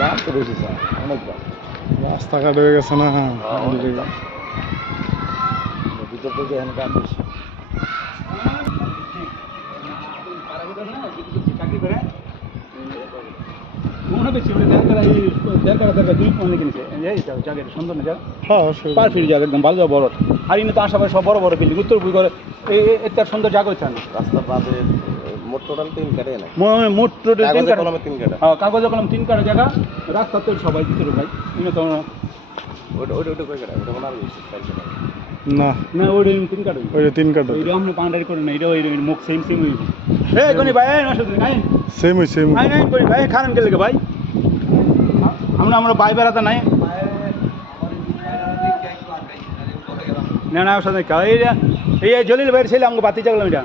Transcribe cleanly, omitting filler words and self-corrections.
দাম তো বেশি স্যার, অনেক দাম। রাস্তাঘাট হয়ে গেছে না। অনেক দাম। ভিতর থেকে এখানে দাম বেশি। হ্যাঁ একদম ভালো বড় আর ইনি তো আশেপাশে সব বড় বড় বিল্ডিং উত্তর পুরি করে এটা সুন্দর জায়গা হচ্ছে না রাস্তার পাশে মোট টোটাল 3 কাটে না মোট টোটাল 3 কাটে 3 কাটে হ্যাঁ কাগজে কলম 3 কাটে জায়গা রাস্তা তো সবাই ভিতরে ভাই ইনি তো ওটা কই কাটে ওটা মনে না না ওটা 3 কাটে ওইটা 3 কাটা ওইটা আমরা পান্ডারি করে না এটা ওই মুখ সেম সেম হইব এই কোনি ভাই নষ্ট নাই সেম নাই নাই কই ভাই খারান কে লাগে ভাই আমরা ভাই বেড়াতে নাই না না ওর সাথে এই জলিল ভাইয়ের ছেলে আমাকে বাতি চাগলাম এটা